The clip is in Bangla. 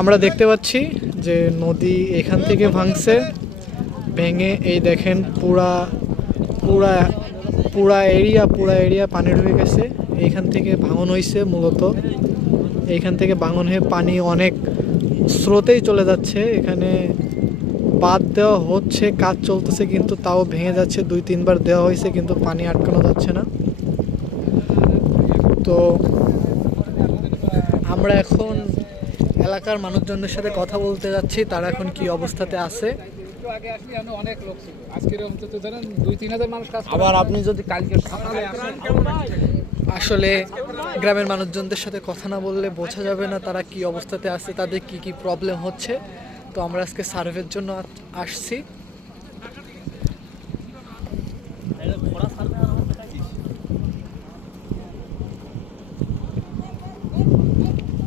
আমরা দেখতে পাচ্ছি যে নদী এখান থেকে ভাঙছে, ভেঙে এই দেখেন পুরা পুরা পুরা এরিয়া পানি ঢুকে গেছে। এইখান থেকে ভাঙন হয়েছে মূলত, এইখান থেকে ভাঙন হয়ে পানি অনেক স্রোতেই চলে যাচ্ছে। এখানে বাঁধ দেওয়া হচ্ছে, কাজ চলতেছে, কিন্তু তাও ভেঙে যাচ্ছে। 2-3 বার দেওয়া হয়েছে কিন্তু পানি আটকানো যাচ্ছে না। তো আমরা এখন এলাকার মানুষজনদের সাথে কথা বলতে যাচ্ছি, তারা এখন কি অবস্থাতে আছে। আগে আসলে অনেক লোক ছিল, আজকের অন্তত ধরেন 2-3 হাজার মানুষ কাজ করে। আবার আপনি যদি কালকে সকালে আসেন, আসলে গ্রামের মানুষজনদের সাথে কথা না বললে বোঝা যাবে না তারা কি অবস্থাতে আছে, তাদের কি কি প্রবলেম হচ্ছে। তো আমরা আজকে সার্ভের জন্য আসছি।